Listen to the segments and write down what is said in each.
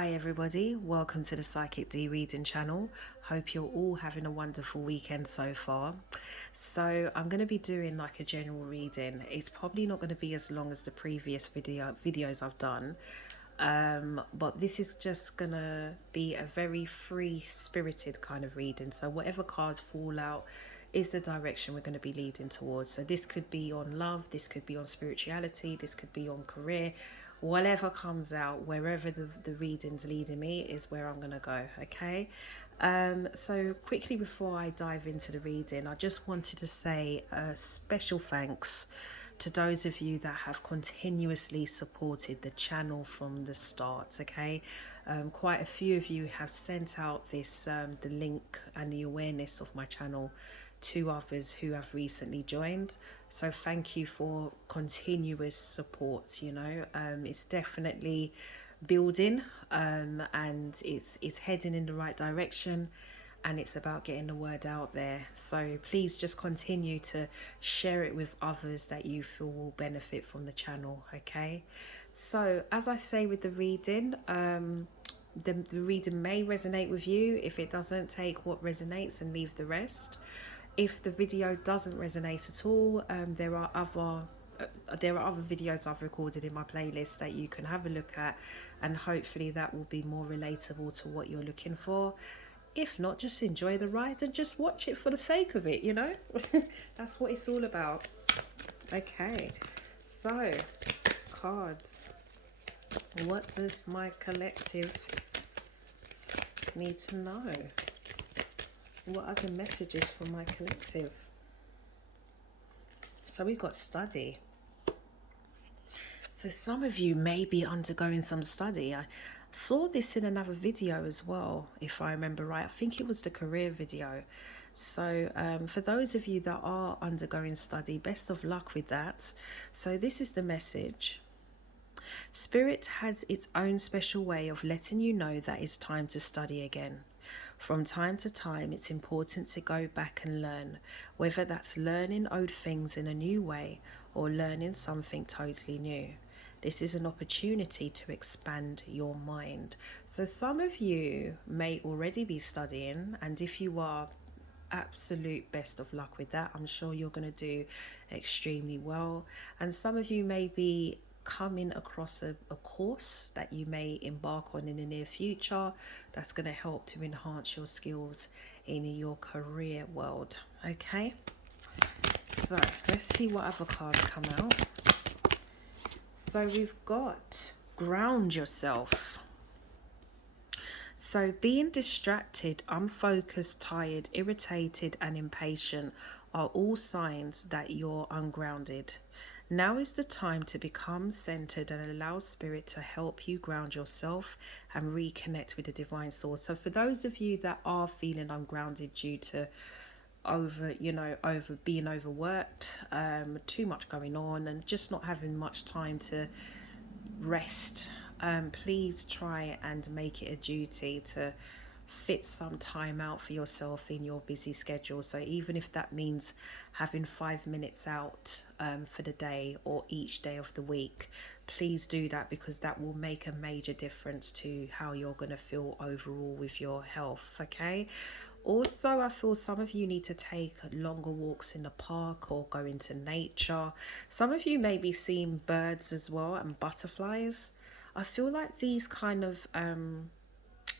Hi everybody, welcome to the Psychic D Reading channel. Hope you're all having a wonderful weekend so far. So I'm going to be doing like a general reading. It's probably not going to be as long as the previous videos I've done. But this is just going to be a very free spirited kind of reading. So whatever cards fall out is the direction we're going to be leading towards. So this could be on love, this could be on spirituality, this could be on career. Whatever comes out, wherever the reading's leading me is where I'm going to go, okay? So quickly before I dive into the reading, I just wanted to say a special thanks to those of you that have continuously supported the channel from the start, okay? Quite a few of you have sent out this the link and the awareness of my channel to others who have recently joined. So thank you for continuous support. It's definitely building, and it's heading in the right direction, and it's about getting the word out there. So please just continue to share it with others that you feel will benefit from the channel, okay? So as I say with the reading, the reading may resonate with you. If it doesn't, take what resonates and leave the rest. If the video doesn't resonate at all, there are other videos I've recorded in my playlist that you can have a look at, and hopefully that will be more relatable to what you're looking for. If not, just enjoy the ride and just watch it for the sake of it, That's what it's all about. Okay, so cards. What does my collective need to know? What are the messages for my collective? So we've got study. So some of you may be undergoing some study. I saw this in another video as well, if I remember right. I think it was the career video. So for those of you that are undergoing study, best of luck with that. So this is the message. Spirit has its own special way of letting you know that it's time to study again. From time to time, it's important to go back and learn, whether that's learning old things in a new way or learning something totally new. This is an opportunity to expand your mind. So some of you may already be studying, and if you are, absolute best of luck with that. I'm sure you're going to do extremely well. And some of you may be coming across a course that you may embark on in the near future that's going to help to enhance your skills in your career world. Okay, so let's see what other cards come out. So we've got ground yourself. So being distracted, unfocused, tired, irritated and impatient are all signs that you're ungrounded. Now is the time to become centered and allow spirit to help you ground yourself and reconnect with the divine source. So for those of you that are feeling ungrounded due to over being overworked, too much going on and just not having much time to rest, please try and make it a duty to fit some time out for yourself in your busy schedule. So even if that means having 5 minutes out for the day or each day of the week, please do that, because that will make a major difference to how you're going to feel overall with your health. Okay, also I feel some of you need to take longer walks in the park or go into nature. Some of you may be seeing birds as well and butterflies. I feel like these kind of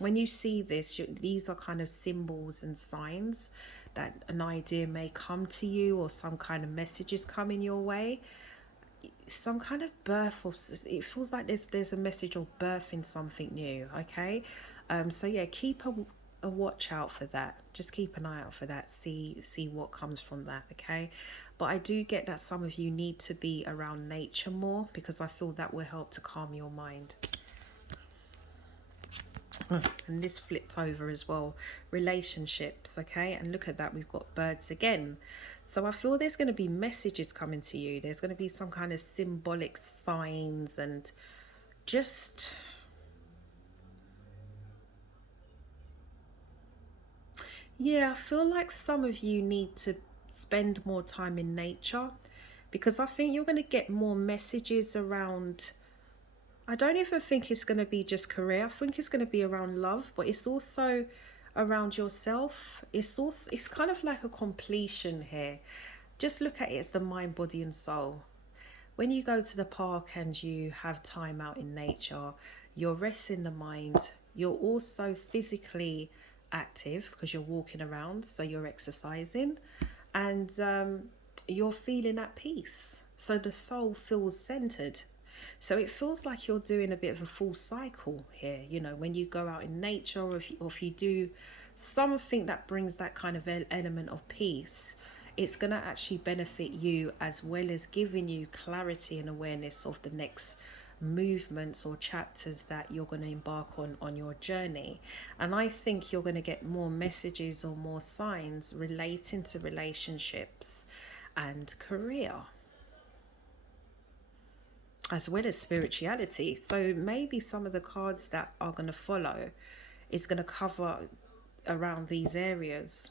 when you see this, these are kind of symbols and signs that an idea may come to you, or some kind of messages coming your way, some kind of birth, or it feels like there's a message of birthing something new. Okay, so yeah, keep a watch out for that. Just keep an eye out for that. See what comes from that. Okay, but I do get that some of you need to be around nature more, because I feel that will help to calm your mind. And this flipped over as well, relationships. Okay, and look at that, we've got birds again. So I feel there's going to be messages coming to you. There's going to be some kind of symbolic signs, and just yeah, I feel like some of you need to spend more time in nature, because I think you're going to get more messages around I don't even think it's going to be just career. I think it's going to be around love, but it's also around yourself. It's kind of like a completion here. Just look at it as the mind, body, and soul. When you go to the park and you have time out in nature, you're resting the mind. You're also physically active because you're walking around, so you're exercising, and you're feeling at peace. So the soul feels centered. So it feels like you're doing a bit of a full cycle here. You know, when you go out in nature, or if you do something that brings that kind of element of peace, it's going to actually benefit you, as well as giving you clarity and awareness of the next movements or chapters that you're going to embark on your journey. And I think you're going to get more messages or more signs relating to relationships and career, as well as spirituality. So maybe some of the cards that are going to follow is going to cover around these areas.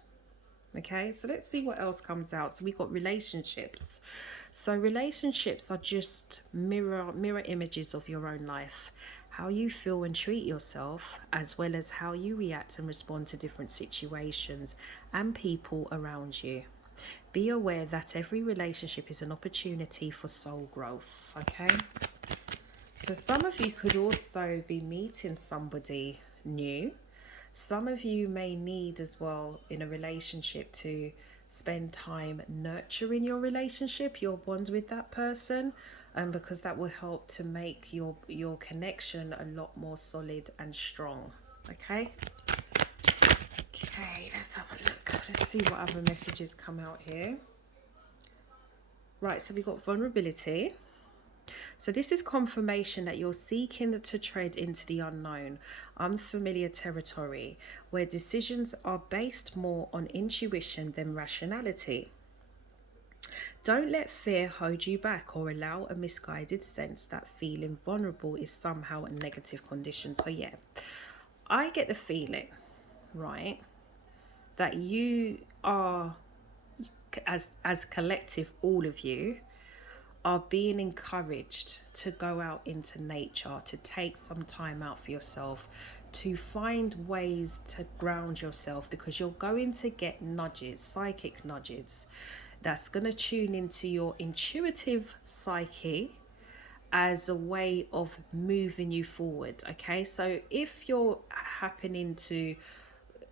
Okay, so let's see what else comes out. So we've got relationships. So relationships are just mirror images of your own life, how you feel and treat yourself, as well as how you react and respond to different situations and people around you. Be aware that every relationship is an opportunity for soul growth. Okay, so some of you could also be meeting somebody new. Some of you may need as well in a relationship to spend time nurturing your relationship, your bond with that person, because that will help to make your connection a lot more solid and strong. Okay, let's have a look. Let's see what other messages come out here. Right, so we've got vulnerability. So this is confirmation that you're seeking to tread into the unknown, unfamiliar territory, where decisions are based more on intuition than rationality. Don't let fear hold you back or allow a misguided sense that feeling vulnerable is somehow a negative condition. So yeah, I get the feeling, right, that you are, as collective, all of you are being encouraged to go out into nature, to take some time out for yourself, to find ways to ground yourself, because you're going to get nudges, psychic nudges, that's going to tune into your intuitive psyche as a way of moving you forward. Okay, so if you're happening to,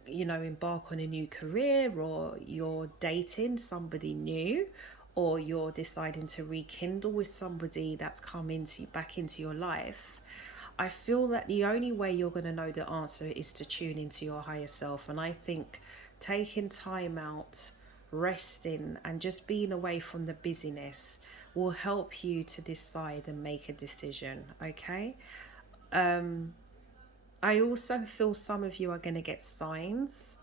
you know, embark on a new career, or you're dating somebody new, or you're deciding to rekindle with somebody that's come back into your life, I feel that the only way you're going to know the answer is to tune into your higher self. And I think taking time out, resting, and just being away from the busyness will help you to decide and make a decision. Okay, I also feel some of you are going to get signs,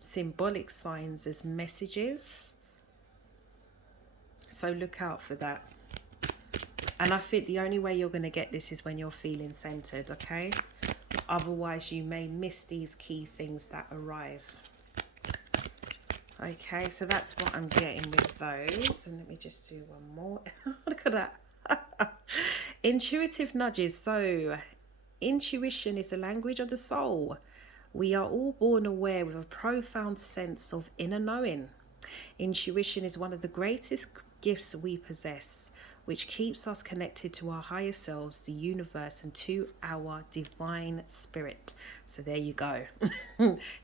symbolic signs, as messages. So look out for that. And I think the only way you're going to get this is when you're feeling centered, okay? Otherwise, you may miss these key things that arise. Okay, so that's what I'm getting with those. And let me just do one more. Look at that. Intuitive nudges. So intuition is the language of the soul. We are all born aware with a profound sense of inner knowing. Intuition is one of the greatest gifts we possess, which keeps us connected to our higher selves, the universe, and to our divine spirit. So there you go.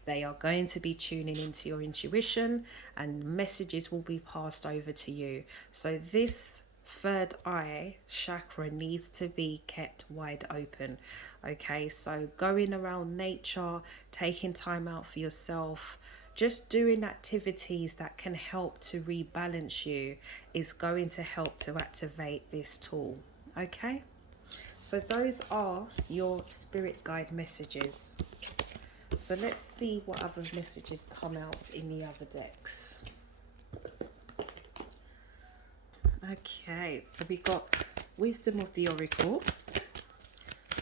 They are going to be tuning into your intuition, and messages will be passed over to you. So this third eye chakra needs to be kept wide open. Okay, so going around nature, taking time out for yourself, just doing activities that can help to rebalance you is going to help to activate this tool. Okay, so those are your spirit guide messages. So let's see what other messages come out in the other decks. Okay, so we got Wisdom of the Oracle.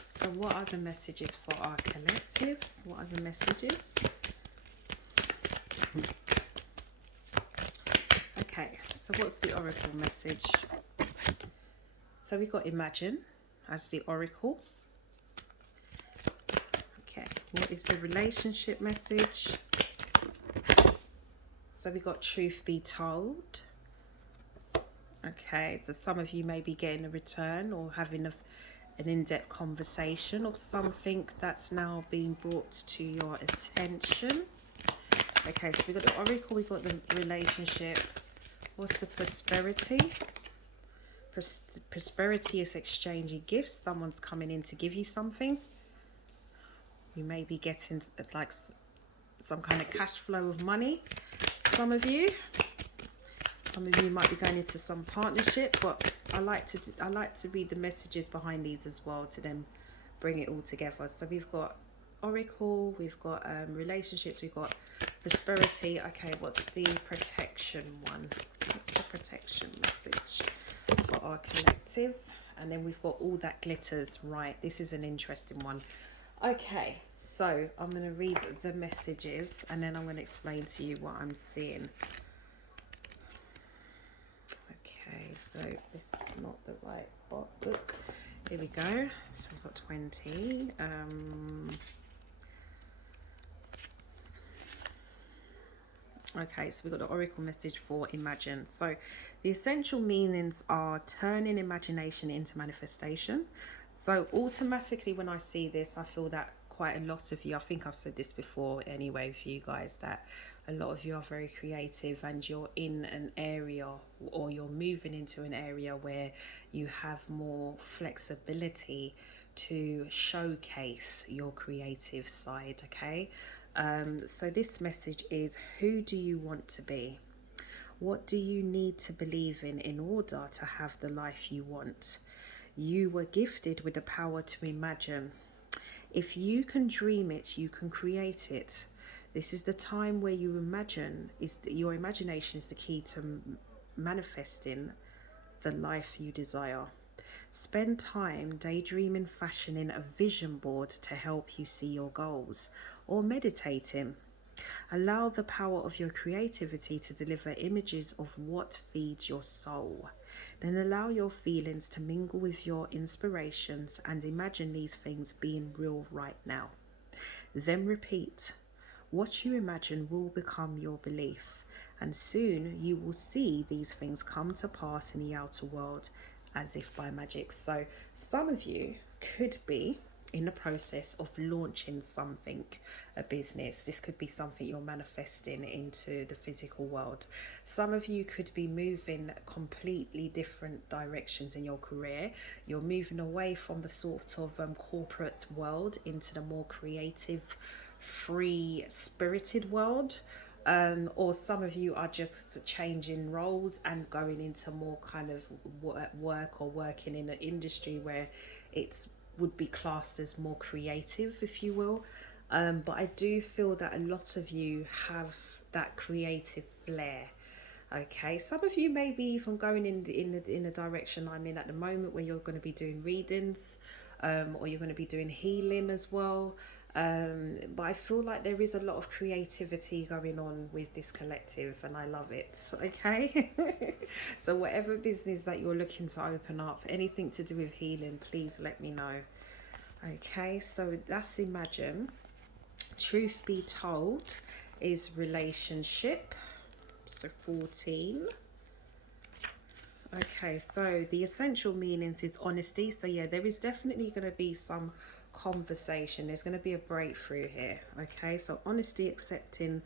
So what are the messages for our collective? What are the messages? Okay, so what's the Oracle message? So we got Imagine. as the oracle. Okay, what is the relationship message? So we got truth be told. Okay, so some of you may be getting a return or having an in-depth conversation or something that's now being brought to your attention. Okay, so we got the oracle, we got the relationship. What's the prosperity? Prosperity is exchanging gifts. Someone's coming in to give you something. You may be getting like some kind of cash flow of money. Some of you might be going into some partnership, but I like to read the messages behind these as well to then bring it all together. So we've got oracle, we've got relationships, we've got prosperity. Okay, what's the protection one? What's the protection message for our collective? And then we've got all that glitters. Right, this is an interesting one. Okay, so I'm going to read the messages and then I'm going to explain to you what I'm seeing. Okay, so this is not the right book. Here we go. So we've got 20. Okay, so we've got the oracle message for imagine. So the essential meanings are turning imagination into manifestation. So automatically when I see this, I feel that quite a lot of you, I think I've said this before anyway for you guys, that a lot of you are very creative and you're in an area or you're moving into an area where you have more flexibility to showcase your creative side. Okay, so this message is, who do you want to be? What do you need to believe in order to have the life you want? You were gifted with the power to imagine. If you can dream it, you can create it. This is the time where you imagine, your imagination is the key to manifesting the life you desire. Spend time daydreaming, fashioning a vision board to help you see your goals, or meditating. Allow the power of your creativity to deliver images of what feeds your soul. Then allow your feelings to mingle with your inspirations and imagine these things being real right now. Then repeat. What you imagine will become your belief, and soon you will see these things come to pass in the outer world as if by magic. So some of you could be in the process of launching something, a business. This could be something you're manifesting into the physical world. Some of you could be moving completely different directions in your career. You're moving away from the sort of corporate world into the more creative, free spirited world. Or some of you are just changing roles and going into more kind of work or working in an industry where it's would be classed as more creative, if you will. But I do feel that a lot of you have that creative flair. Okay, some of you may be even going in the direction I'm in at the moment, where you're going to be doing readings, or you're going to be doing healing as well. But I feel like there is a lot of creativity going on with this collective and I love it. Okay. So whatever business that you're looking to open up, anything to do with healing, please let me know. Okay, so that's imagine. Truth be told is relationship. So 14. Okay, so the essential meanings is honesty. So yeah, there is definitely going to be some conversation. There's going to be a breakthrough here. Okay, so honesty, accepting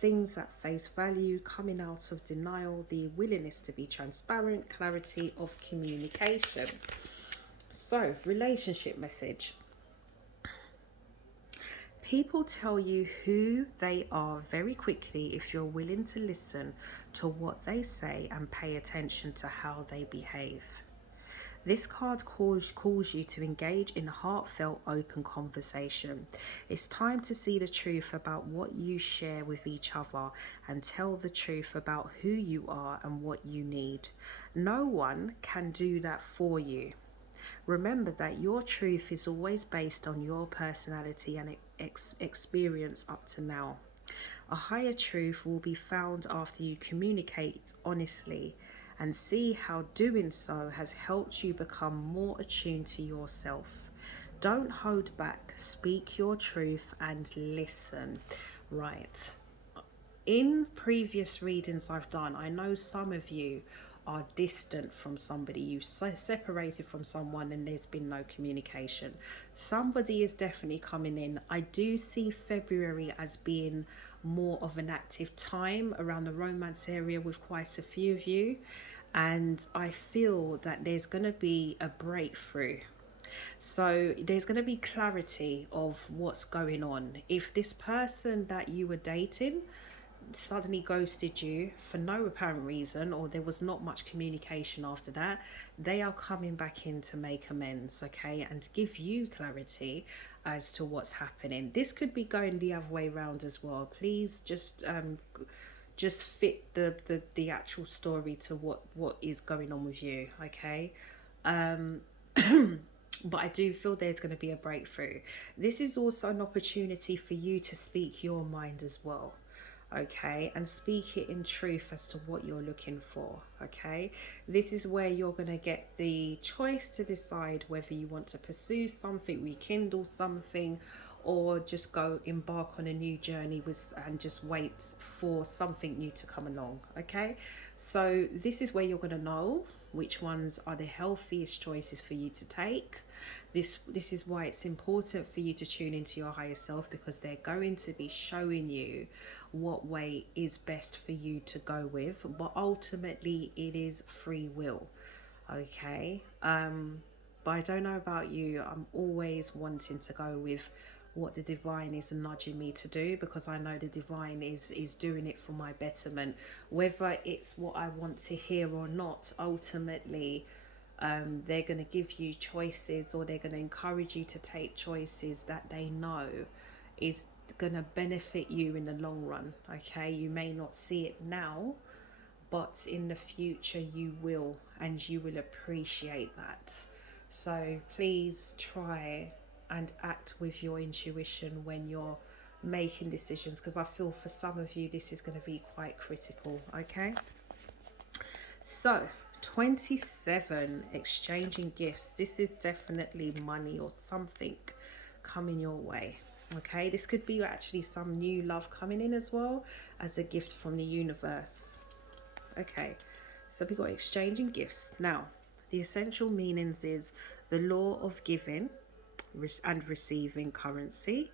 things at face value, coming out of denial, the willingness to be transparent, clarity of communication. So relationship message. People tell you who they are very quickly if you're willing to listen to what they say and pay attention to how they behave. This card calls you to engage in heartfelt, open conversation. It's time to see the truth about what you share with each other and tell the truth about who you are and what you need. No one can do that for you. Remember that your truth is always based on your personality and experience up to now. A higher truth will be found after you communicate honestly and see how doing so has helped you become more attuned to yourself. Don't hold back, speak your truth and listen. Right. In previous readings I've done, I know some of you are distant from somebody, you separated from someone and there's been no communication. Somebody is definitely coming in. I do see February as being more of an active time around the romance area with quite a few of you, and I feel that there's going to be a breakthrough. So there's going to be clarity of what's going on. If this person that you were dating suddenly ghosted you for no apparent reason, or there was not much communication after that, they are coming back in to make amends, okay, and to give you clarity as to what's happening. This could be going the other way around as well. Please just fit the actual story to what is going on with you, okay. But I do feel there's going to be a breakthrough. This is also an opportunity for you to speak your mind as well, okay, and speak it in truth as to what you're looking for, okay. This is where you're going to get the choice to decide whether you want to pursue something, rekindle something, or just go embark on a new journey and just wait for something new to come along, okay. So this is where you're going to know which ones are the healthiest choices for you to take. This is why it's important for you to tune into your higher self, because they're going to be showing you what way is best for you to go with, but ultimately it is free will, okay. But I don't know about you, I'm always wanting to go with what the divine is nudging me to do, because I know the divine is doing it for my betterment. Whether it's what I want to hear or not, ultimately they're going to give you choices, or they're going to encourage you to take choices that they know is going to benefit you in the long run, okay. You may not see it now, but in the future you will, and you will appreciate that. So please try and act with your intuition when you're making decisions, because I feel for some of you this is going to be quite critical, okay. So 27, exchanging gifts. This is definitely money or something coming your way, okay. This could be actually some new love coming in as well as a gift from the universe, okay. So we got exchanging gifts. Now the essential meanings is the law of giving and receiving currency,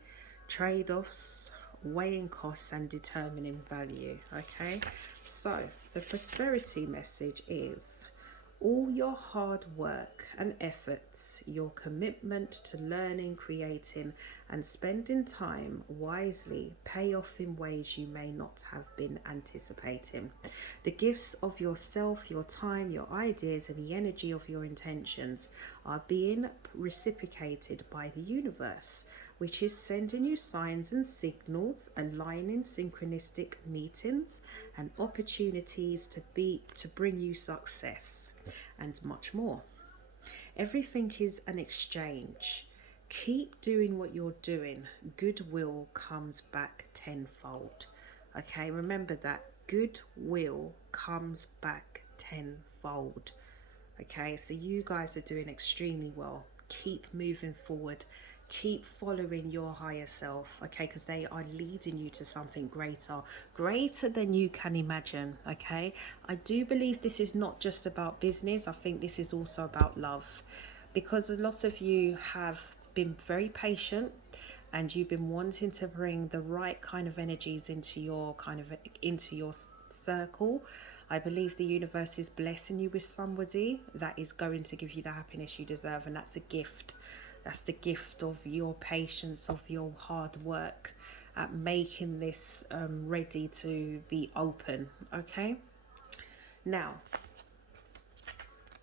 trade-offs, weighing costs and determining value, okay. So the prosperity message is all your hard work and efforts, your commitment to learning, creating and spending time wisely pay off in ways you may not have been anticipating. The gifts of yourself, your time, your ideas and the energy of your intentions are being reciprocated by the universe, which is sending you signs and signals, aligning synchronistic meetings and opportunities to bring you success and much more. Everything is an exchange. Keep doing what you're doing. Goodwill comes back tenfold. Okay, remember that. Goodwill comes back tenfold. Okay, so you guys are doing extremely well. Keep moving forward. Keep following your higher self, okay, because they are leading you to something greater than you can imagine, okay. I do believe this is not just about business. I think this is also about love, because a lot of you have been very patient and you've been wanting to bring the right kind of energies into your circle. I believe the universe is blessing you with somebody that is going to give you the happiness you deserve, and that's a gift. That's the gift of your patience, of your hard work at making this ready to be open, okay. Now,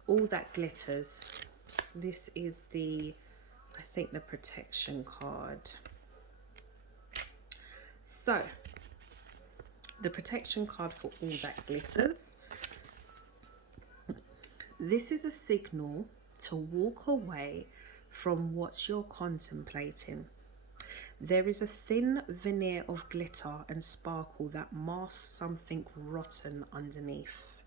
all that glitters. This is I think the protection card. So the protection card for all that glitters. This is a signal to walk away from what you're contemplating. There is a thin veneer of glitter and sparkle that masks something rotten underneath.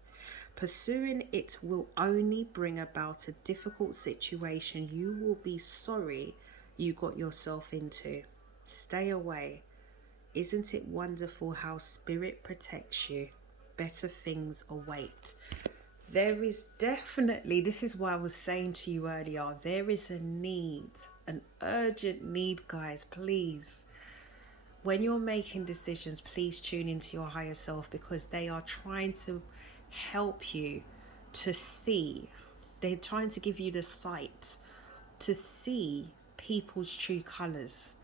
Pursuing it will only bring about a difficult situation you will be sorry you got yourself into. Stay away. Isn't it wonderful how spirit protects you? Better things await. There is definitely, this is why I was saying to you earlier, there is a need, an urgent need, guys, please. When you're making decisions, please tune into your higher self, because they are trying to help you to see. They're trying to give you the sight to see people's true colors.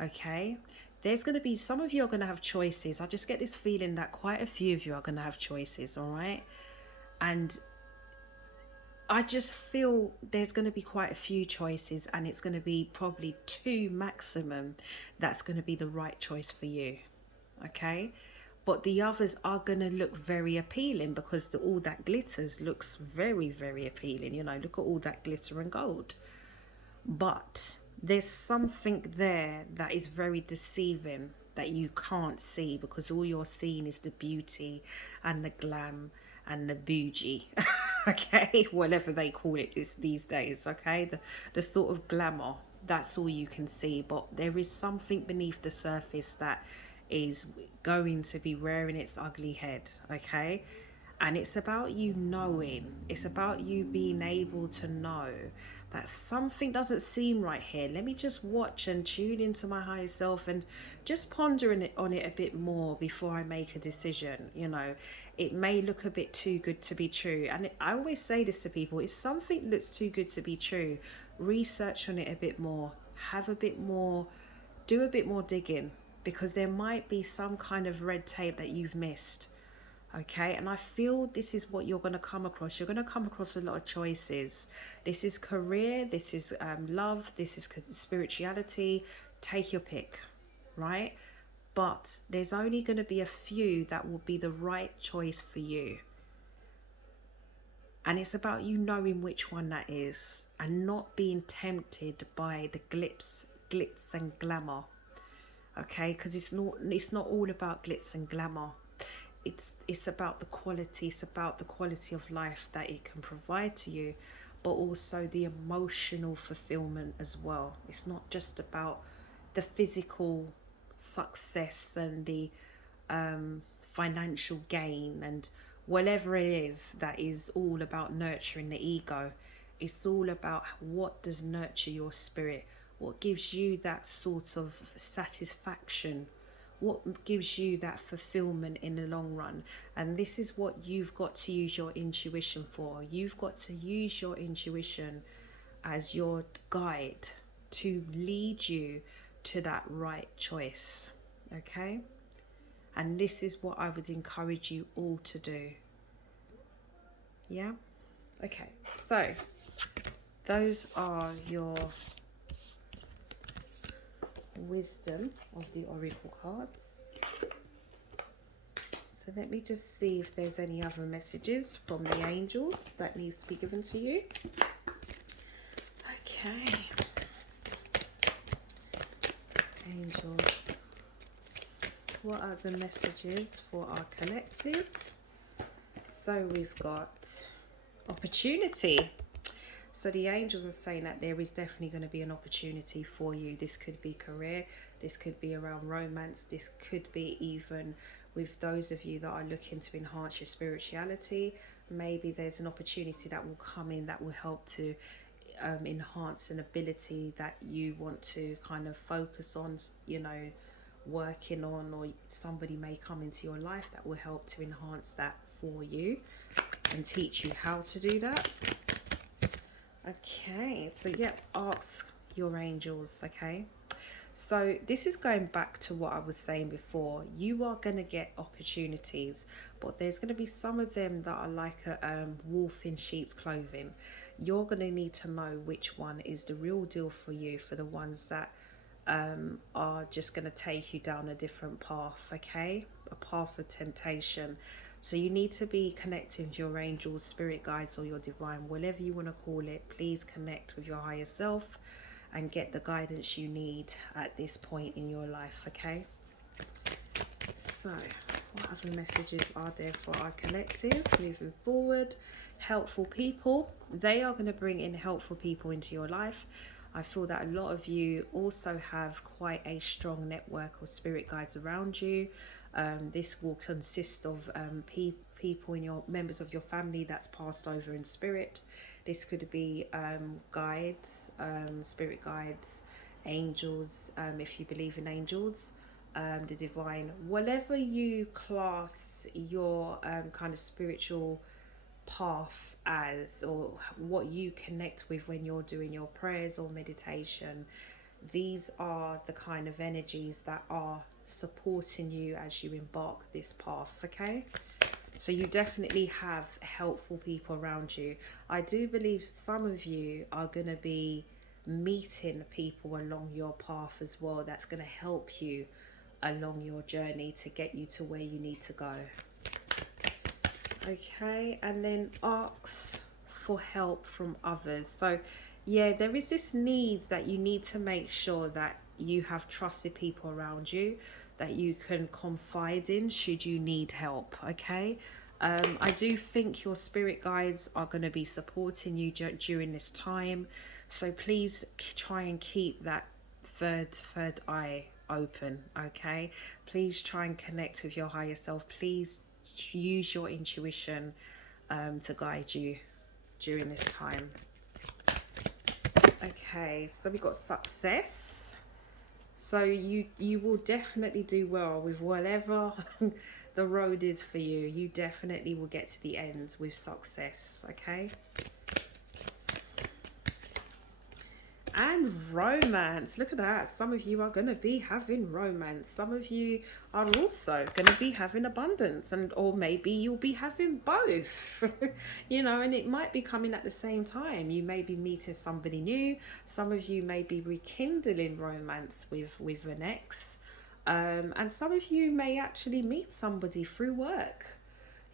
Okay? There's going to be, some of you are going to have choices. I just get this feeling that quite a few of you are going to have choices, all right? And I just feel there's going to be quite a few choices, and it's going to be probably 2 maximum that's going to be the right choice for you. Okay? But the others are going to look very appealing, because all that glitters looks very, very appealing. You know, look at all that glitter and gold. But there's something there that is very deceiving that you can't see, because all you're seeing is the beauty and the glam and the bougie. Okay, whatever they call it is these days. Okay, the sort of glamour, that's all you can see. But there is something beneath the surface that is going to be rearing its ugly head. Okay, and it's about you knowing, it's about you being able to know that something doesn't seem right here. Let me just watch and tune into my higher self and just pondering on it a bit more before I make a decision. You know, it may look a bit too good to be true. And I always say this to people: if something looks too good to be true, research on it a bit more, have a bit more, do a bit more digging, because there might be some kind of red tape that you've missed. Okay, and I feel this is what you're going to come across. You're going to come across a lot of choices. This is career, this is love, this is spirituality. Take your pick, right? But there's only going to be a few that will be the right choice for you. And it's about you knowing which one that is, and not being tempted by the glitz and glamour. Okay, because it's not all about glitz and glamour. It's about the quality. It's about the quality of life that it can provide to you, but also the emotional fulfillment as well. It's not just about the physical success and the financial gain and whatever it is that is all about nurturing the ego. It's all about what does nurture your spirit, what gives you that sort of satisfaction, what gives you that fulfillment in the long run. And this is what you've got to use your intuition for. You've got to use your intuition as your guide to lead you to that right choice. Okay, and this is what I would encourage you all to do. Yeah, okay, so those are your wisdom of the oracle cards. So let me just see if there's any other messages from the angels that needs to be given to you. Okay, angel, what are the messages for our collective? So we've got opportunity. So the angels are saying that there is definitely going to be an opportunity for you. This could be career, this could be around romance, this could be even with those of you that are looking to enhance your spirituality. Maybe there's an opportunity that will come in that will help to enhance an ability that you want to kind of focus on, you know, working on, or somebody may come into your life that will help to enhance that for you and teach you how to do that. Okay, so yeah, ask your angels. Okay, so this is going back to what I was saying before. You are going to get opportunities, but there's going to be some of them that are like a wolf in sheep's clothing. You're going to need to know which one is the real deal for you, for the ones that are just going to take you down a different path. Okay, a path of temptation. So you need to be connecting with your angels, spirit guides, or your divine, whatever you want to call it. Please connect with your higher self and get the guidance you need at this point in your life. Okay, So, what other messages are there for our collective moving forward? Helpful people. They are going to bring in helpful people into your life. I feel that a lot of you also have quite a strong network of spirit guides around you. This will consist of people in your members of your family that's passed over in spirit. This could be guides, spirit guides, angels, if you believe in angels, the divine, whatever you class your kind of spiritual path as, or what you connect with when you're doing your prayers or meditation. These are the kind of energies that are supporting you as you embark this path, okay? So you definitely have helpful people around you. I do believe some of you are going to be meeting people along your path as well, that's going to help you along your journey to get you to where you need to go. Okay, and then ask for help from others. So yeah, there is this need that you need to make sure that you have trusted people around you that you can confide in should you need help. Okay, I do think your spirit guides are going to be supporting you during this time, so please try and keep that third eye open. Okay, please try and connect with your higher self. Please use your intuition to guide you during this time. Okay, so we got success. So you will definitely do well with whatever the road is for you. You definitely will get to the end with success. Okay. And romance. Look at that. Some of you are going to be having romance. Some of you are also going to be having abundance, and or maybe you'll be having both. You know, and it might be coming at the same time. You may be meeting somebody new. Some of you may be rekindling romance with an ex. And some of you may actually meet somebody through work,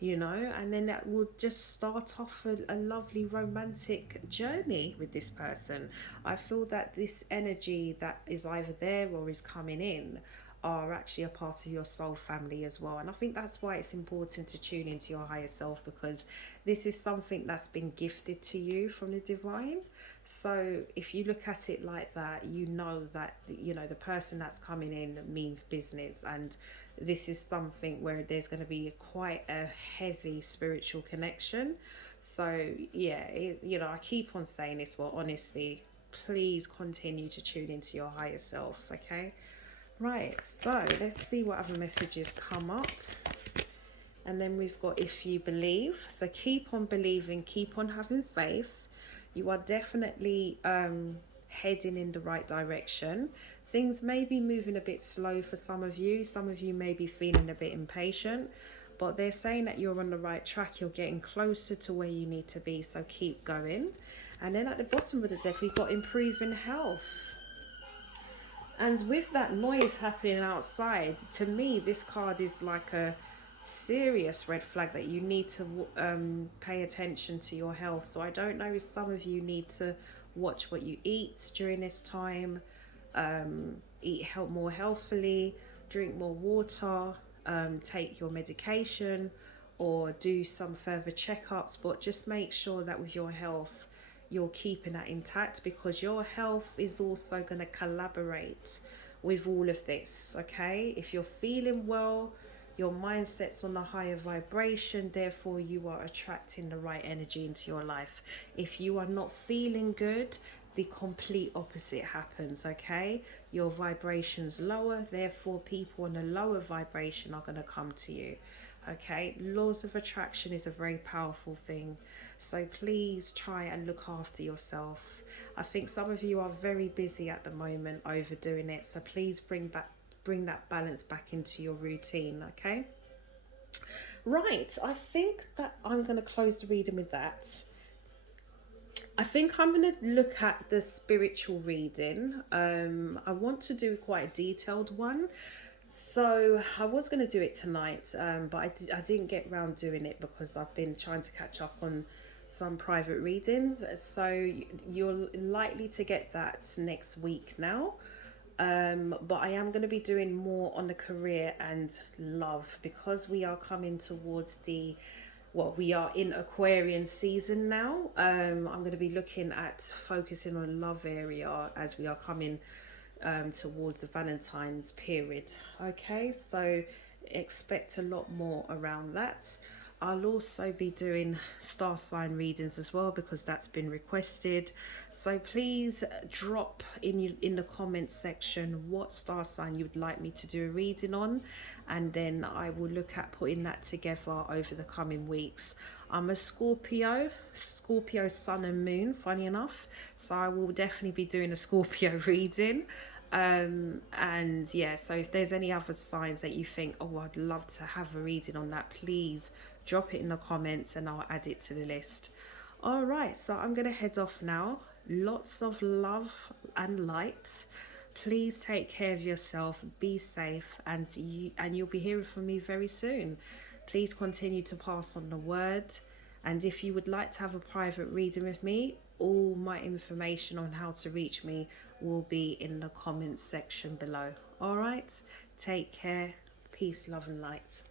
you know, and then that will just start off a lovely romantic journey with this person. I feel that this energy that is either there or is coming in are actually a part of your soul family as well. And I think that's why it's important to tune into your higher self, because this is something that's been gifted to you from the divine. So if you look at it like that, you know that, you know, the person that's coming in means business, and this is something where there's going to be quite a heavy spiritual connection. So yeah, you know, I keep on saying this, but honestly, please continue to tune into your higher self. Okay, right, so let's see what other messages come up. And then we've got if you believe. So keep on believing, keep on having faith. You are definitely heading in the right direction. Things may be moving a bit slow for some of you. Some of you may be feeling a bit impatient, but they're saying that you're on the right track. You're getting closer to where you need to be, so keep going. And then at the bottom of the deck, we've got improving health. And with that noise happening outside, to me, this card is like a serious red flag that you need to pay attention to your health. So I don't know if some of you need to watch what you eat during this time, eat more healthily, drink more water, take your medication, or do some further checkups. But just make sure that with your health, you're keeping that intact, because your health is also going to collaborate with all of this. Okay, if you're feeling well, your mindset's on a higher vibration, therefore you are attracting the right energy into your life. If you are not feeling good, the complete opposite happens. Okay, your vibration's lower, therefore people on a lower vibration are going to come to you. Okay, laws of attraction is a very powerful thing, so please try and look after yourself. I think some of you are very busy at the moment, overdoing it, so please bring that balance back into your routine. Okay, right, I think that I'm going to close the reading with that. I think I'm going to look at the spiritual reading. I want to do quite a detailed one. So I was going to do it tonight, but I didn't get around doing it because I've been trying to catch up on some private readings. So you're likely to get that next week now. But I am going to be doing more on the career and love because we are coming towards we are in Aquarian season now. I'm going to be looking at focusing on love area as we are coming towards the Valentine's period. Okay, so expect a lot more around that. I'll also be doing star sign readings as well because that's been requested. So please drop in the comments section what star sign you would like me to do a reading on, and then I will look at putting that together over the coming weeks. I'm a Scorpio sun and moon, funny enough, so I will definitely be doing a Scorpio reading. And yeah, so if there's any other signs that you think, oh, I'd love to have a reading on that, please drop it in the comments and I'll add it to the list. All right, so I'm gonna head off now. Lots of love and light. Please take care of yourself, be safe, and you'll be hearing from me very soon. Please continue to pass on the word, and if you would like to have a private reading with me, all my information on how to reach me will be in the comments section below. All right, take care, peace, love and light.